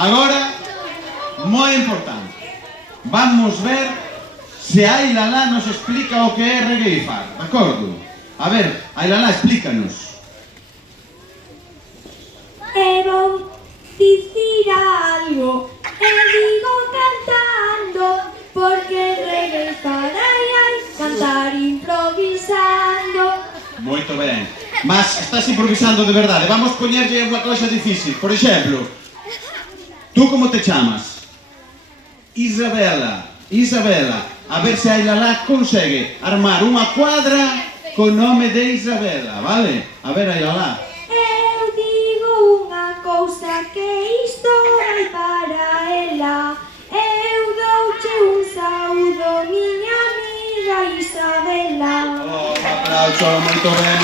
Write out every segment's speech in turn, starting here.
Agora, moi importante, vamos ver se Ailalá nos explica o que é regueifar, de acordo? A ver, Ailalá, explícanos. E vou dicir algo, e digo cantando, porque regueifar ai, cantar improvisando. Moito ben, mas estás improvisando de verdade, vamos poñerlle unha cousa difícil. Por exemplo, tú como te chamas? Isabela, a ver se Ailalá consegue armar unha cuadra co nome de Isabela, vale? A ver, Ailalá. Eu digo unha cousa que isto vai para ela. Eu douche un saúdo, miña amiga Isabela. Oh, un aplauso, moito ben.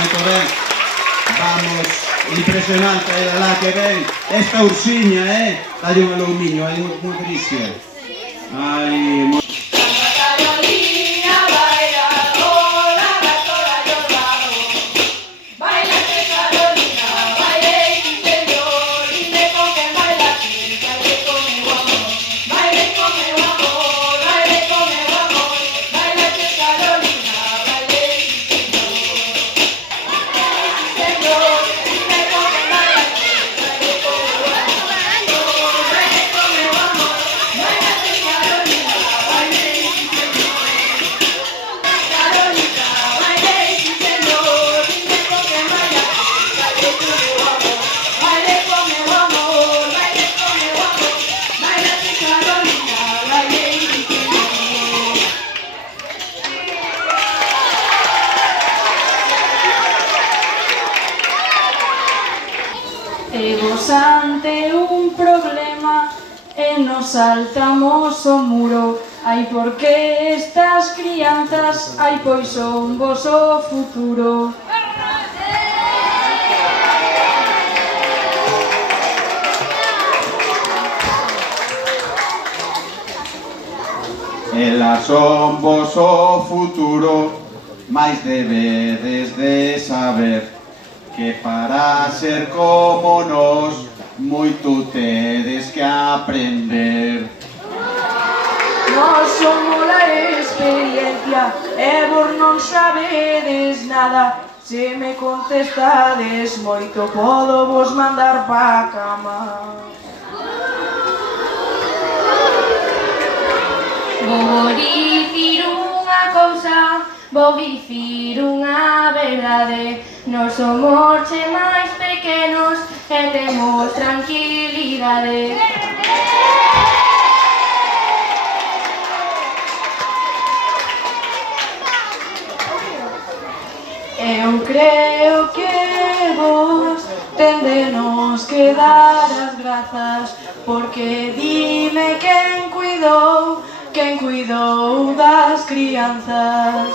Vamos, impresionante, Ailalá, que ben. Esta ursiña, dalle un aloumiño, hai unha delicia. Ai, Temos ante un problema e nos saltamos o muro. Ai, porque estas crianzas, ai, pois son vos o futuro. elas son vos o futuro, mais debedes de saber que para ser como nós, moito tedes que aprender. Nós somos a experiencia e vos non sabedes nada. Se me contestades moito, podo vos mandar pa cama. Vou dicir unha cousa, vou dicir unha verdade. Nos somos che máis pequenos e temos tranquilidade. Eu creo que vos tendenos que dar as grazas, porque dime quen cuidou das crianzas.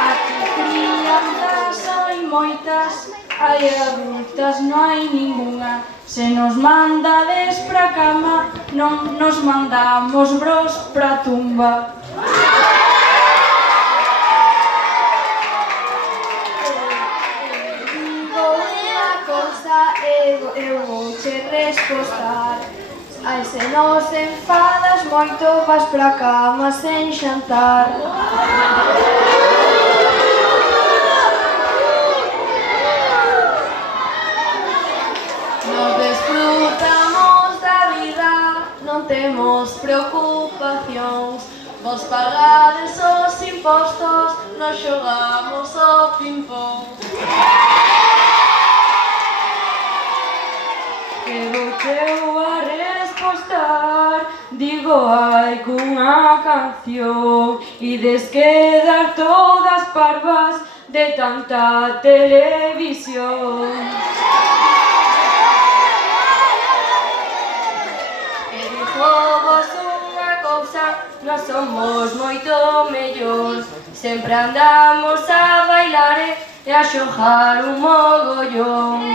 Aquí crianzas hai moitas, hai adultas non hai ningunha. Se nos mandades pra cama, non nos mandamos bros pra tumba. Eu vou che respostar. Ai, se nos enfadas moito, vas pra cama sen xantar. Nos desfrutamos da vida, non temos preocupacións. Vos pagades os impostos, nos xogamos o ping-pong. Eu a respostar, digo hai cunha canción, ides quedar todas parvas de tanta televisión. E dixo vos unha cousa, nós somos moito mellor. Sempre andamos a bailar e a xogar un mogollón.